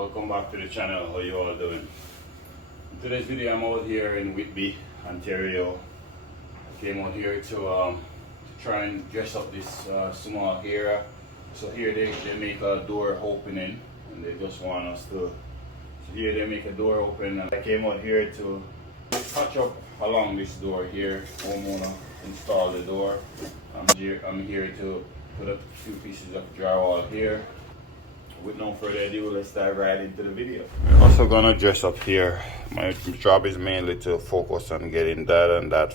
Welcome back to the channel. How you all doing? In today's video I'm out here in Whitby, Ontario. I came out here to try and dress up this small area. So here they make a door opening and they just want us to, so here they make a door open, and I came out here to touch up along this door here. Homeowner install the door. I'm here to put up a few pieces of drywall here. With no further ado, let's dive right into the video. We're also gonna dress up here. My job is mainly to focus on getting that and that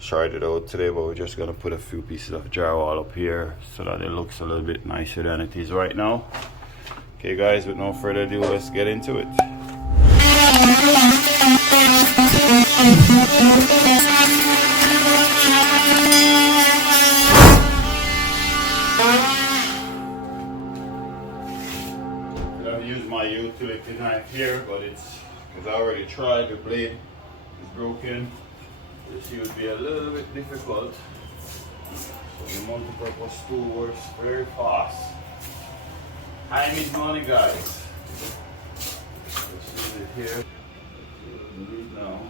sharded out today, but we're just gonna put a few pieces of drywall up here so that it looks a little bit nicer than it is right now. Okay guys, with no further ado, let's get into it. My utility knife here, but it's because I already tried. The blade is broken. This would be a little bit difficult. So the multi-purpose tool works very fast. Time is money, guys. Let's use it here. Need now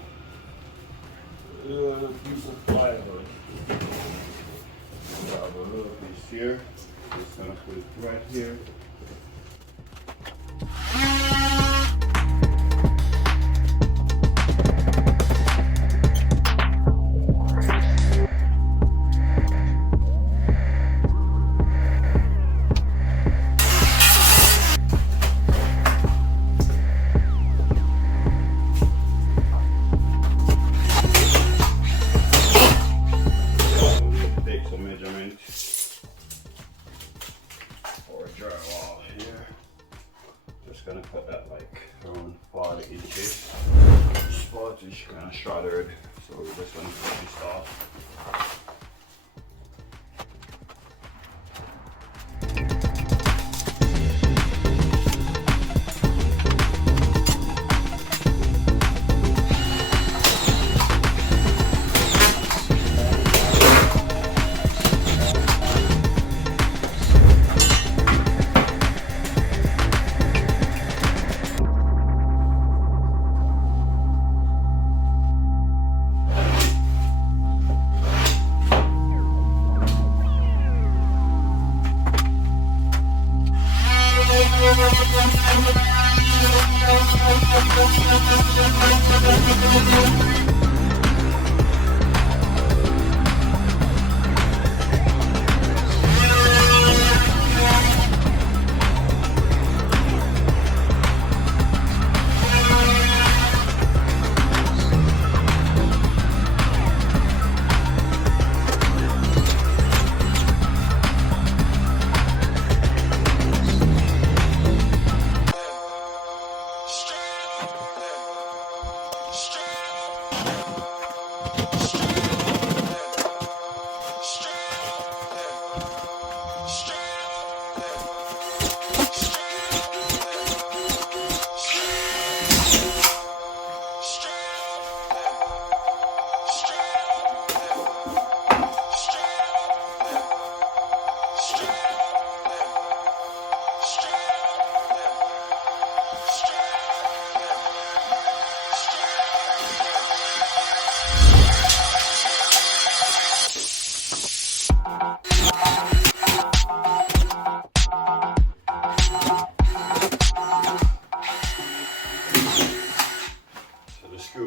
a little piece of plywood. Grab a little piece here. Just gonna put it right here. Take some measurement for drywall here. Just gonna cut that like around 40 inches. This spot is kind of shortered, so we're just gonna cut this off.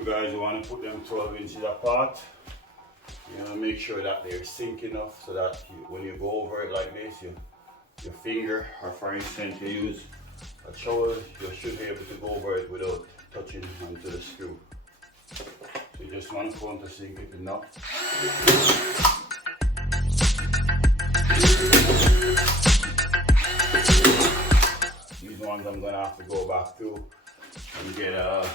Guys, you want to put them 12 inches apart. You want to make sure that they're sink enough so that when you go over it like this, your finger, or for instance you use a shovel, you should be able to go over it without touching onto the screw. So you just want to go to sink it enough. These ones I'm going to have to go back to and get a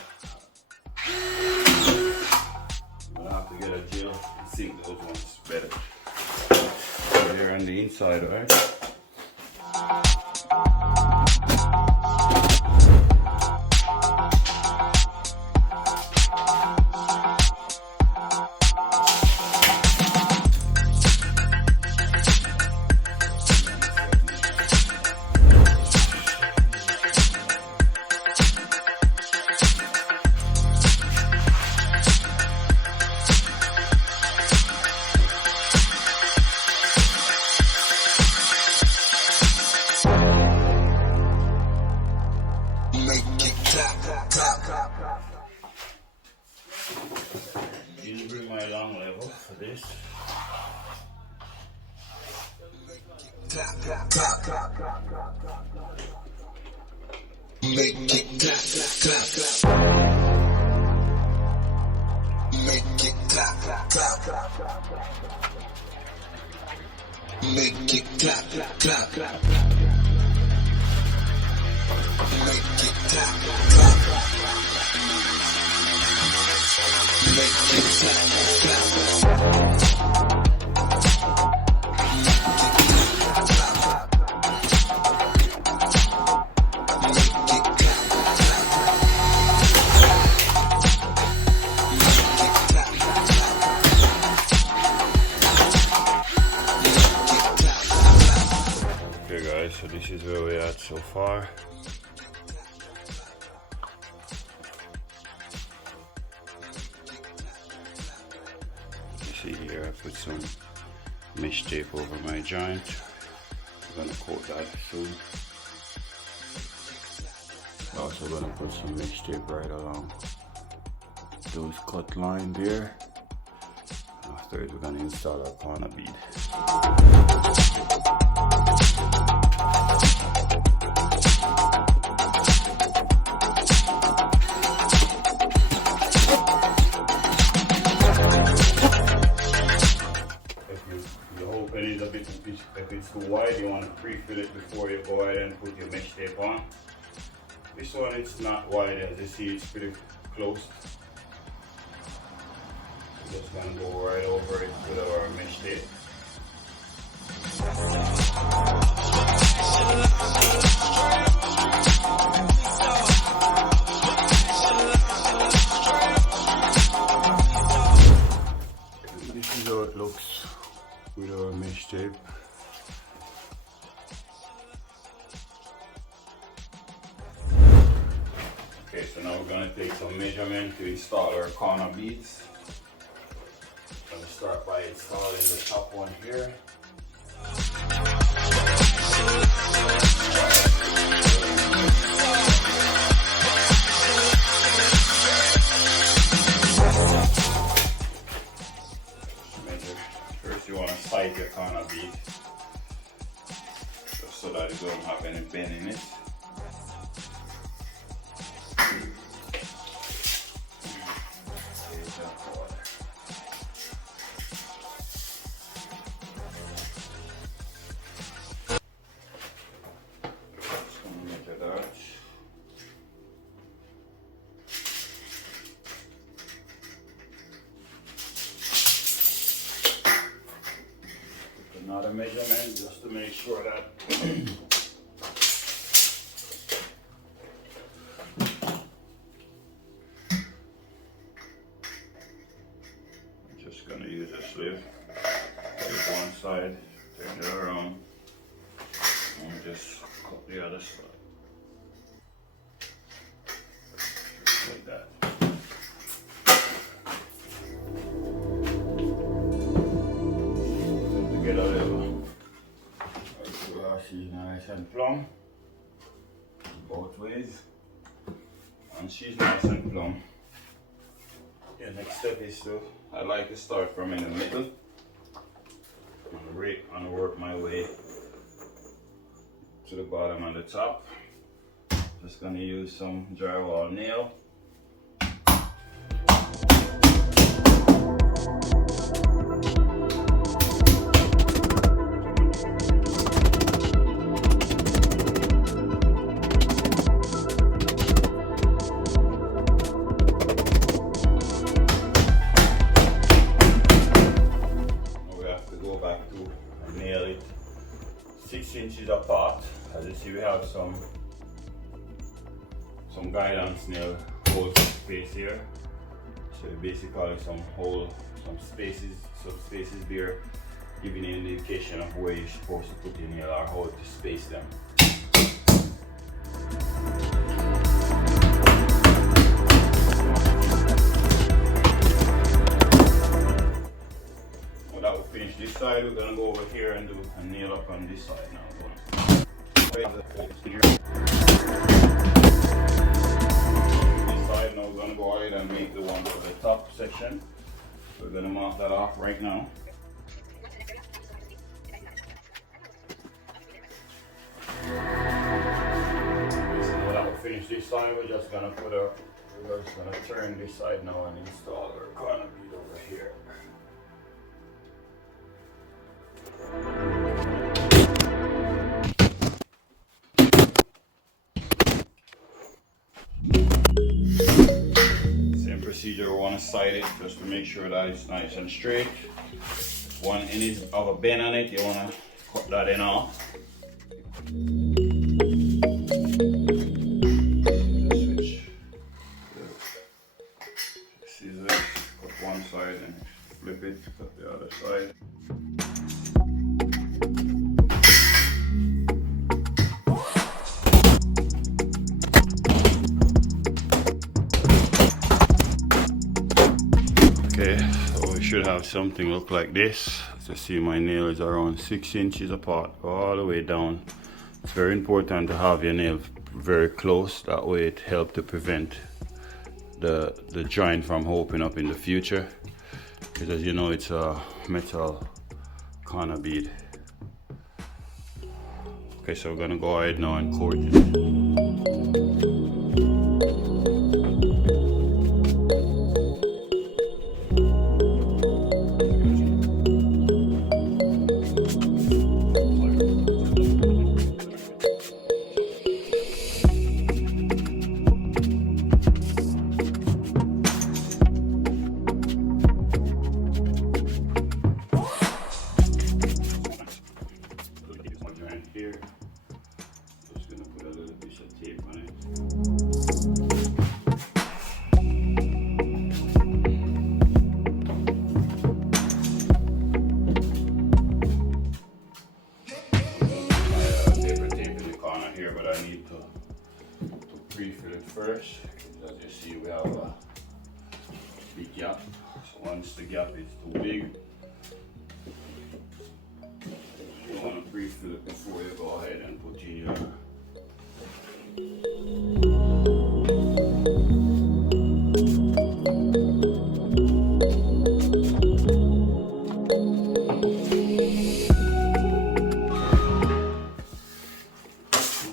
I'm gonna have to get a drill and sink those ones better. So they're on the inside, right? Make it clap, clap, clap. Make it clap, clap. Make it clap, clap. Make it clap, clap. Make it clap, clap. Okay guys, so this is where we're at so far. You see here I put some mesh tape over my joint. I'm gonna coat that soon. Also gonna put some mesh tape right along those cut line there. Afterwards we're gonna install our corner bead. If it's too wide, you want to pre-fill it before you go ahead and put your mesh tape on. This one it's not wide, as you see it's pretty close. So just gonna go right over it with our mesh tape. This is how it looks with our mesh tape. Okay, so now we're going to take some measurement to install our corner beads. I'm going to start by installing the top one here. First you want to sight your corner bead just so that it don't have any bend in it. Another measurement just to make sure that I'm just going to use a sleeve. Take one side, turn it around, and just cut the other side. Just like that. Get a little she's nice and plumb both ways, and she's nice and plumb. The next step is I like to start from in the middle and work my way to the bottom and the top. Just gonna use some drywall nail. Nail it 6 inches apart. As you see, we have some guidance nail holes in space here. So basically some spaces there, giving you an indication of where you're supposed to put your nail or how to space them. This side, we're gonna go over here and do a nail up on this side now. This side now we're gonna go ahead and make the one for the top section. We're gonna mark that off right now. this side, we're just gonna turn this side now and install our corner bead over here. Same procedure, we want to side it just to make sure that it's nice and straight. One end of a bend on it, you want to cut that end off. Switch the scissors, cut one side and flip it, cut the other side. Okay, so we should have something look like this. As you see, my nail is around 6 inches apart all the way down. It's very important to have your nail very close, that way it helps to prevent the joint from opening up in the future, because as you know, it's a metal corner bead. Okay, so we're gonna go ahead now and coat it. Here, just gonna put a little piece of tape on it. Paper tape in the corner here, but I need to pre-fill it first. As you see, we have a big gap. So once the gap is too big, you want to pre-fill it before you go ahead and put in your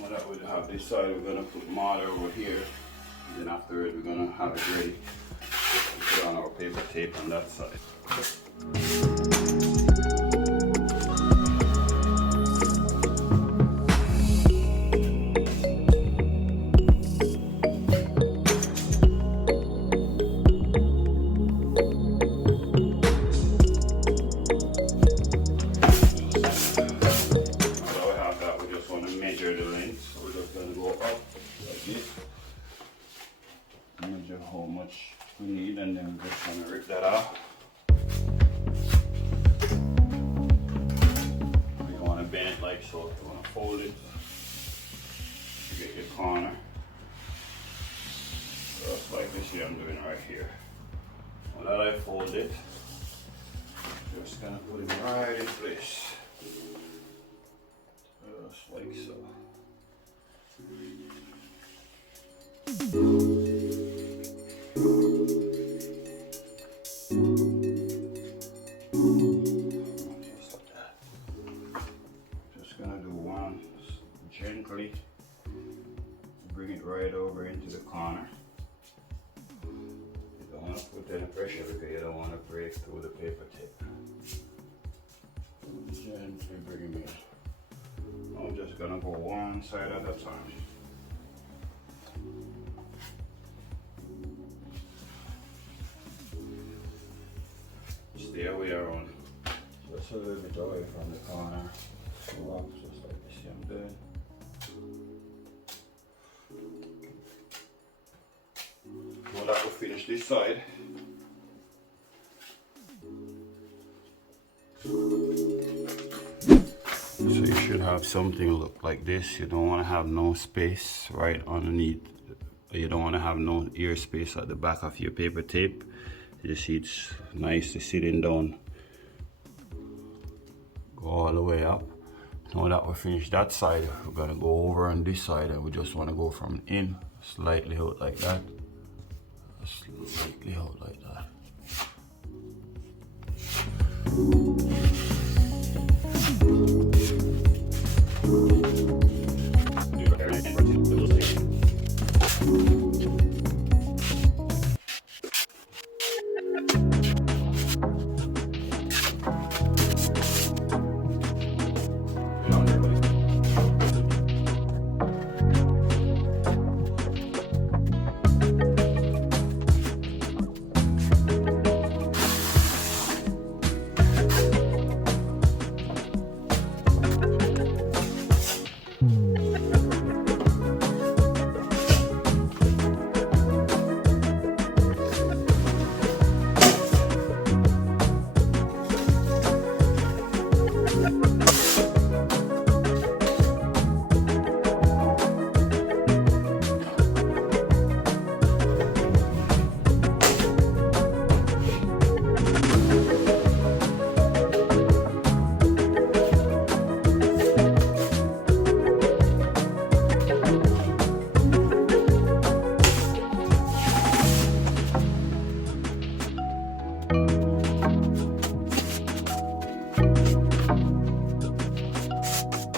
that would have this side. We're going to put mortar over here, and then after it we're going to have it ready to put on our paper tape on that side. Measure how much we need, and then we're just going to rip that out. You want to bend it like so. You want to fold it to get your corner. Just like this here I'm doing right here. Now that I fold it, just going to put it right in place. Just like so. Gently bring it right over into the corner. You don't want to put any pressure because you don't want to break through the paper tip. Gently bring it. I'm just gonna go one side at a time. Stay away around, just a little bit away from the corner. So up, just like this I'm doing. Now that will finish this side. So you should have something look like this. You don't want to have no space right underneath. You don't want to have no ear space at the back of your paper tape. You see it's nice to sitting down. Go all the way up. Now that we finish that side, we're gonna go over on this side, and we just want to go from in, slightly out like that. Slightly out like that.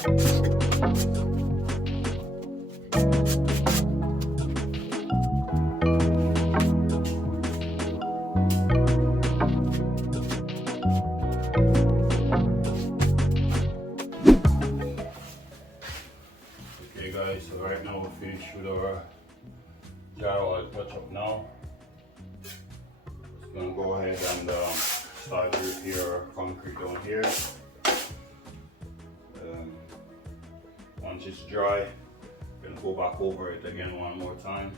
Okay guys, so right now we're finished with our drywall touch up now. Just gonna go ahead and start to repair our concrete down here. Once it's dry, we're gonna go back over it again one more time.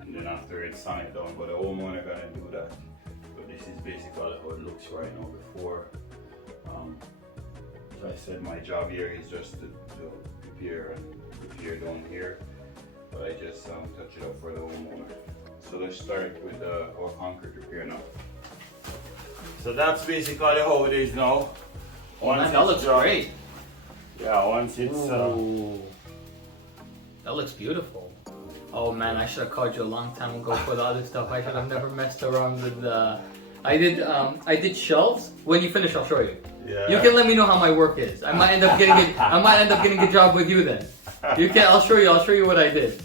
And then after it's sanded down, but the homeowner gonna do that. But this is basically how it looks right now before. As I said, my job here is just to repair down here, but I just touch it up for the homeowner. So let's start with our concrete repair now. So that's basically how it is now. Man, that looks great. Yeah, once it's Ooh. That looks beautiful. Oh man, I should have called you a long time ago for the other stuff. I should have never messed around with the. I did shelves. When you finish, I'll show you. yeah. You can let me know how my work is. I might end up getting a job with you then. You can. I'll show you what I did.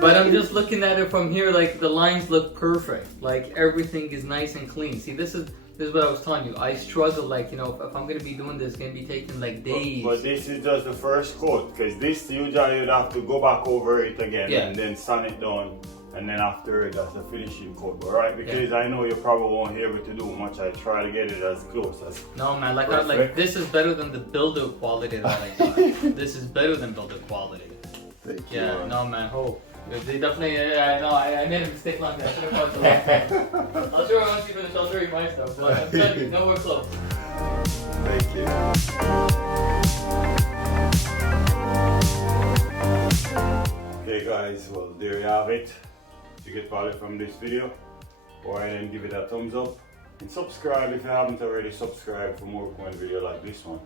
But I'm just looking at it from here. Like the lines look perfect. Like everything is nice and clean. See, this is what I was telling you. I struggle. Like if I'm gonna be doing this, it's gonna be taking like days. But this is just the first coat, because this usually you'd have to go back over it again Yeah. and then sand it down, and then after it that's the finishing coat. But right, because I know you probably won't be able to do much, I try to get it as close as. No man, like perfect. this is better than the builder quality that I got. This is better than builder quality. Thank you. Yeah, no man, they definitely. I know I made a mistake like that. I should have called you last time. I'll show you once you finish. I'll show you my stuff. But I'm telling you, nowhere close. Thank you. Okay guys, well there you have it. If you get value from this video, go ahead and give it a thumbs up and subscribe if you haven't already subscribed for more point video like this one.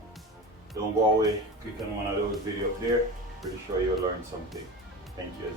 Don't go away, click on one of those videos there. Pretty sure you'll learn something. Thank you.